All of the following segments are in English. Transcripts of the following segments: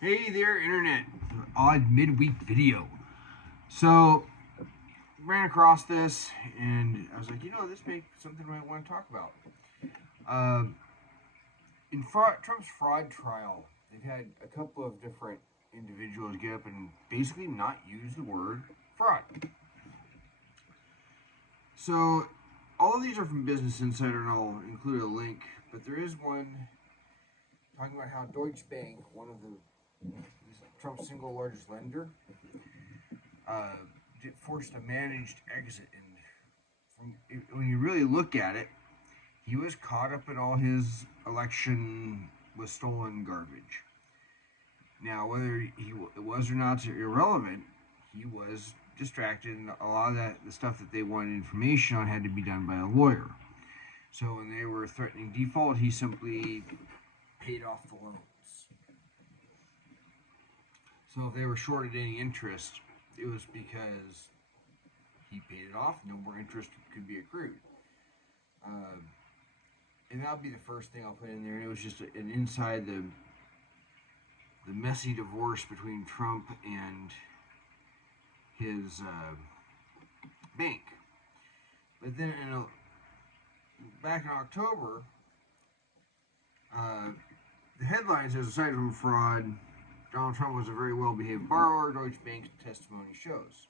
Hey there, Internet. Odd midweek video. So, ran across this and I was like, this may be something I want to talk about. Uh, in Trump's fraud trial, they've had a couple of different individuals get up and basically not use the word fraud. So, all of these are from Business Insider, and I'll include a link. But there is one talking about how Deutsche Bank, one of Trump's single largest lender, uh, forced a managed exit. And when you really look at it, he was caught up in all his election was stolen garbage. Now, whether it was or not irrelevant, he was distracted, and a lot of the stuff that they wanted information on had to be done by a lawyer. So when they were threatening default, he simply paid off the loans. So if they were shorted any interest, it was because he paid it off. No more interest could be accrued. And that'll be the first thing I'll put in there. It was just an inside the messy divorce between Trump and his bank. But then back in October, the headline says, aside from fraud, Donald Trump was a very well-behaved borrower, Deutsche Bank's testimony shows.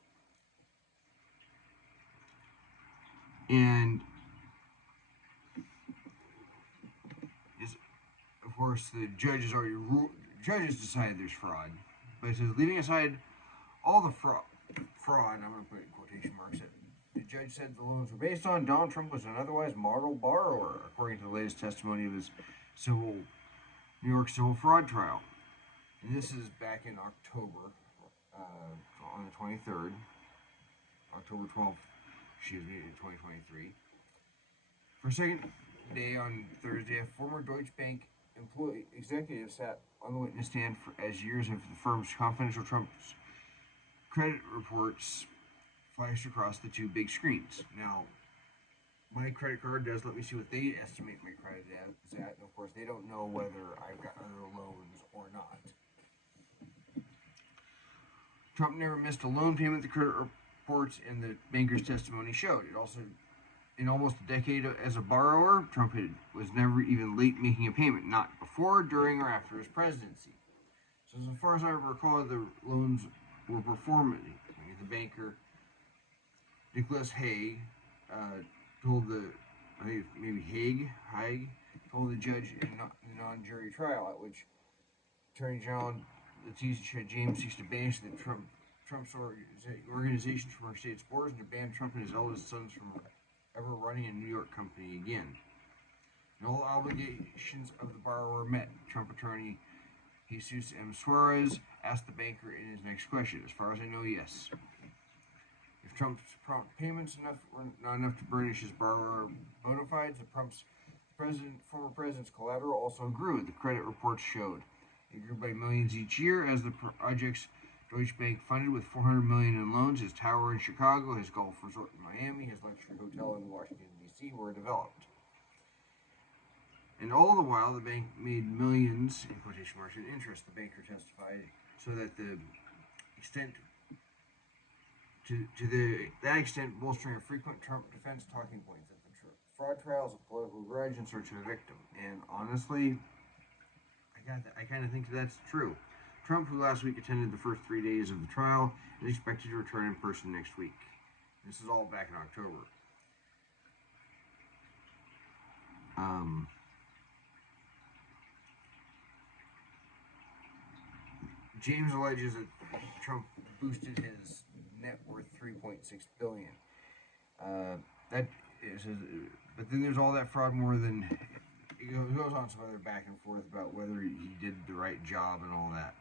And of course, the judges decided there's fraud. But it says, leaving aside all the fraud, I'm going to put in quotation marks, the judge said the loans were based on Donald Trump was an otherwise model borrower, according to the latest testimony of his New York civil fraud trial. And this is back in October, on the 23rd, October 12th, 2023. For a second day on Thursday, a former Deutsche Bank executive sat on the witness stand as years of the firm's confidential Trump's credit reports flashed across the two big screens. Now, my credit card does let me see what they estimate my credit is at, and of course, they don't know whether I've got other loans or not. Trump never missed a loan payment, the credit reports and the banker's testimony showed. It also, in almost a decade as a borrower, Trump was never even late making a payment, not before, during, or after his presidency. So as far as I recall, the loans were performing. The banker, Nicholas Hague, told Haig, told the judge in a non-jury trial at which Attorney General Letitia James seeks to banish the Trump's organizations from our state's borders and to ban Trump and his eldest sons from ever running a New York company again. And all obligations of the borrower met. Trump attorney Jesus M. Suarez asked the banker in his next question. As far as I know, yes. If Trump's prompt payments were not enough to burnish his borrower bona fides, former president's collateral also grew. The credit reports showed. It grew by millions each year as the projects Deutsche Bank funded with $400 million in loans. His tower in Chicago, his golf resort in Miami, his luxury hotel in Washington, D.C. were developed. And all the while, the bank made millions, in quotation marks, in interest, the banker testified, so that the extent, that extent, bolstering a frequent Trump defense talking points that the fraud trial is a political grudge in search of a victim. And honestly, I kind of think that's true. Trump, who last week attended the first 3 days of the trial, is expected to return in person next week. This is all back in October. James alleges that Trump boosted his net worth $3.6 billion. But then there's all that fraud more than. It goes on some other back and forth about whether he did the right job and all that.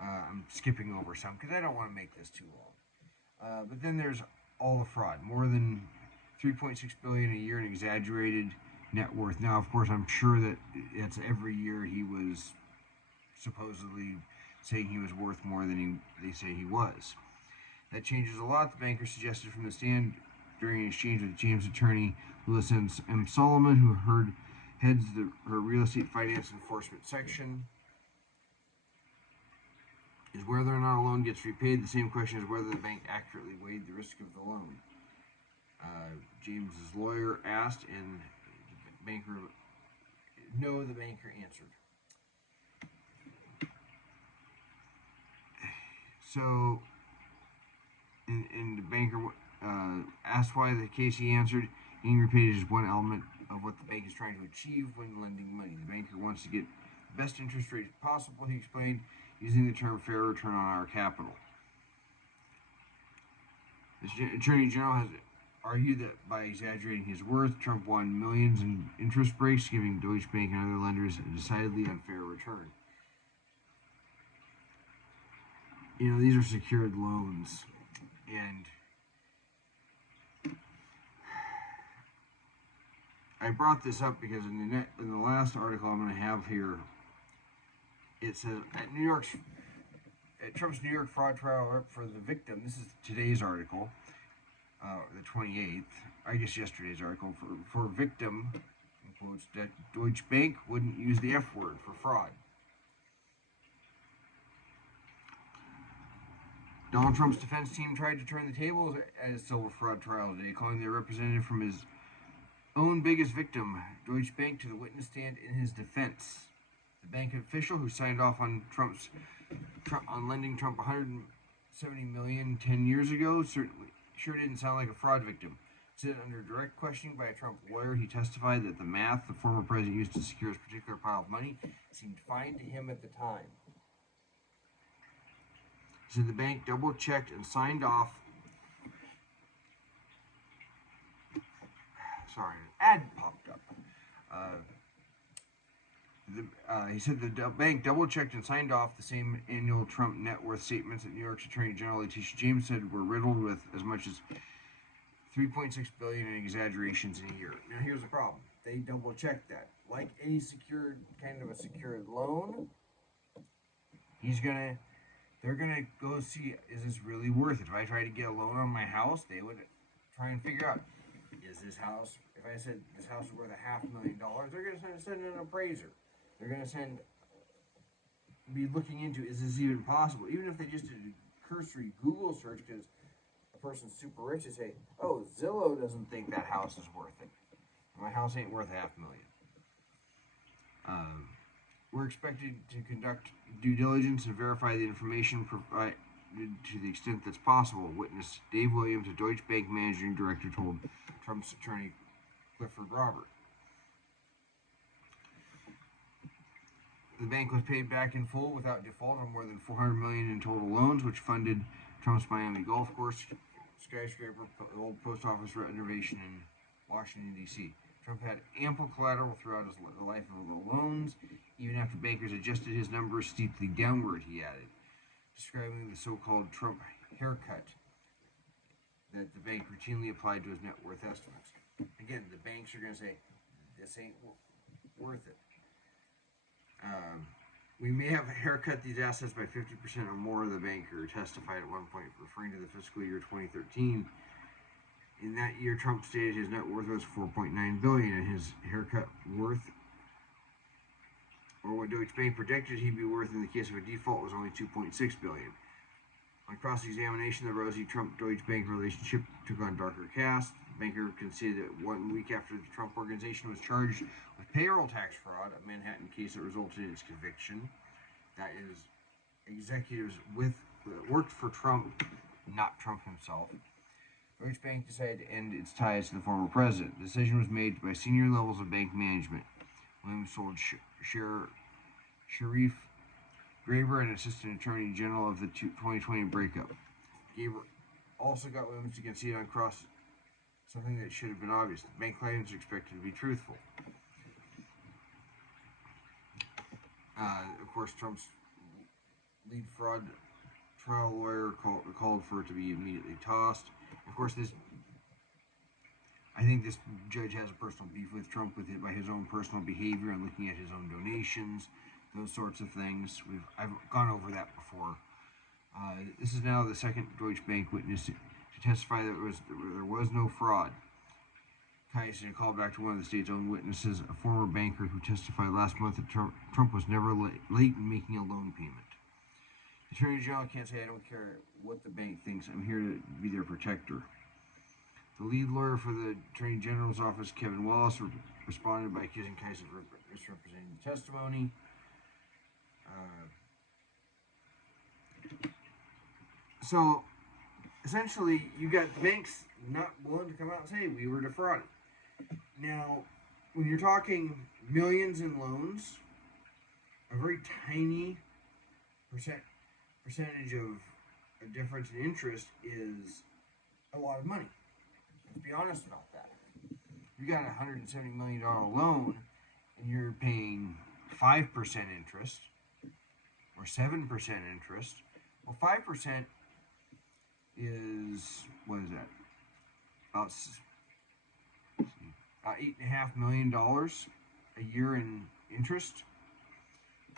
I'm skipping over some because I don't want to make this too long. But then there's all the fraud, more than $3.6 billion a year in exaggerated net worth. Now, of course, I'm sure that it's every year he was supposedly saying he was worth more than they say he was. That changes a lot. The banker suggested from the stand during an exchange with James' attorney, Louis M. Solomon, who heads her real estate finance enforcement section. whether or not a loan gets repaid. The same question is whether the bank accurately weighed the risk of the loan. James's lawyer asked, and the banker, no, the banker answered. So, and the banker asked why the case. He answered, being repaid is one element of what the bank is trying to achieve when lending money. The banker wants to get the best interest rate possible, he explained, using the term fair return on our capital. The Attorney General has argued that by exaggerating his worth, Trump won millions in interest breaks, giving Deutsche Bank and other lenders a decidedly unfair return. You know, these are secured loans, and I brought this up because in the last article I'm going to have here, it says at Trump's New York fraud trial for the victim. This is today's article, the 28th. I guess yesterday's article for victim, in quotes, that Deutsche Bank wouldn't use the F word for fraud. Donald Trump's defense team tried to turn the tables at his silver fraud trial today, calling their representative from his own biggest victim, Deutsche Bank, to the witness stand in his defense. The bank official who signed off on lending Trump $170 million 10 years ago sure didn't sound like a fraud victim. Said under direct questioning by a Trump lawyer, he testified that the math the former president used to secure his particular pile of money seemed fine to him at the time. He said the bank double-checked and signed off. Sorry, an ad popped up. He said the bank double-checked and signed off the same annual Trump net worth statements that New York's Attorney General Letitia James said were riddled with as much as $3.6 billion in exaggerations in a year. Now here's the problem: they double-checked that. Like any secured secured loan, they're gonna go see, is this really worth it? If I try to get a loan on my house, they would try and figure out, is this house, if I said this house is worth $500,000, they're going to send an appraiser. They're going to be looking into, is this even possible? Even if they just did a cursory Google search, because a person's super rich, they say, oh, Zillow doesn't think that house is worth it. My house ain't worth $500,000. We're expected to conduct due diligence and verify the information provided to the extent that's possible, witness Dave Williams, a Deutsche Bank managing director, told Trump's attorney Clifford Robert. The bank was paid back in full without default on more than $400 million in total loans, which funded Trump's Miami golf course, skyscraper, the old post office renovation in Washington, D.C. Trump had ample collateral throughout the life of the loans, even after bankers adjusted his numbers steeply downward, he added, describing the so-called Trump haircut that the bank routinely applied to his net worth estimates. Again, the banks are going to say, this ain't worth it. We may have haircut these assets by 50% or more, the banker testified at one point, referring to the fiscal year 2013. In that year, Trump stated his net worth was $4.9 billion, and his haircut worth, or what Deutsche Bank predicted he'd be worth in the case of a default, was only $2.6 billion. On cross-examination, the rosy Trump-Deutsche Bank relationship took on darker cast. The banker conceded that 1 week after the Trump Organization was charged with payroll tax fraud, a Manhattan case that resulted in its conviction. That is, executives that worked for Trump, not Trump himself. Deutsche Bank decided to end its ties to the former president. The decision was made by senior levels of bank management. Williams told Sharif Graber, an assistant attorney general, of the 2020 breakup. Graber also got Williams to concede on cross something that should have been obvious. The bank claims are expected to be truthful. Of course, Trump's lead fraud trial lawyer called for it to be immediately tossed. Of course, I think this judge has a personal beef with Trump by his own personal behavior and looking at his own donations, those sorts of things. I've gone over that before. This is now the second Deutsche Bank witness to testify that there was no fraud. Kaysen called back to one of the state's own witnesses, a former banker who testified last month that Trump was never late in making a loan payment. The Attorney General can't say, I don't care what the bank thinks, I'm here to be their protector. The lead lawyer for the Attorney General's office, Kevin Wallace, responded by accusing Kaiser of misrepresenting the testimony. So, essentially, you got the banks not willing to come out and say, we were defrauded. Now, when you're talking millions in loans, a very tiny percentage of a difference in interest is a lot of money. Let's be honest about that. You got a $170 million loan and you're paying 5% interest or 7% interest. Well, 5% is, what is that? About $8.5 million a year in interest.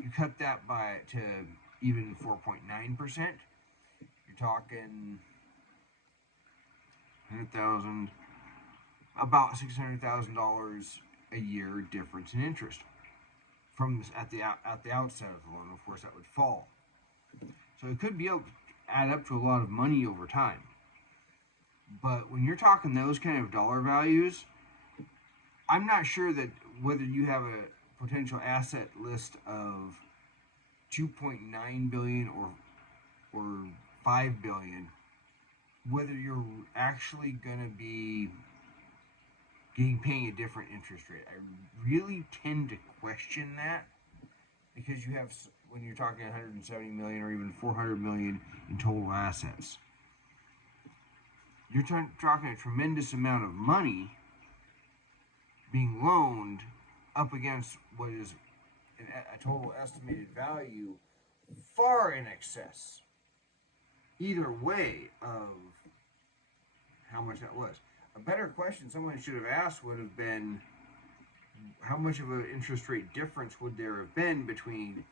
You cut that to even 4.9%. You're talking about $600,000 a year difference in interest from at the outset of the loan. Of course, that would fall. So it could be able to add up to a lot of money over time. But when you're talking those kind of dollar values, I'm not sure that whether you have a potential asset list of 2.9 billion or 5 billion, whether you're actually going to be paying a different interest rate. I really tend to question that, because you have, when you're talking 170 million or even 400 million in total assets, you're talking a tremendous amount of money being loaned up against what is a total estimated value far in excess, either way, of how much that was. A better question someone should have asked would have been, how much of an interest rate difference would there have been between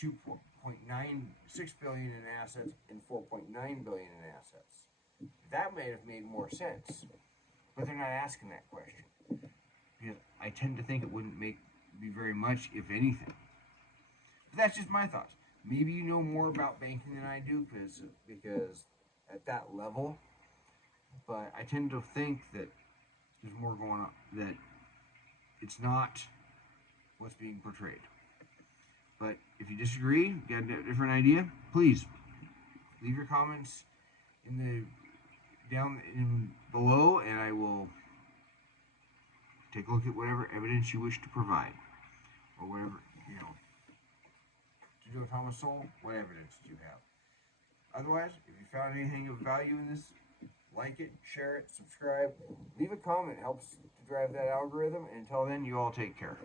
2.96 billion in assets and 4.9 billion in assets? That may have made more sense, but they're not asking that question. Because I tend to think it wouldn't be very much, if anything. But that's just my thoughts. Maybe you know more about banking than I do, because at that level. But I tend to think that there's more going on, that it's not what's being portrayed. But if you disagree, got a different idea, please leave your comments down below, and I will take a look at whatever evidence you wish to provide, or whatever, to Joe Thomas Sowell, what evidence do you have? Otherwise, if you found anything of value in this, like it, share it, subscribe, leave a comment. It helps to drive that algorithm. And until then, you all take care.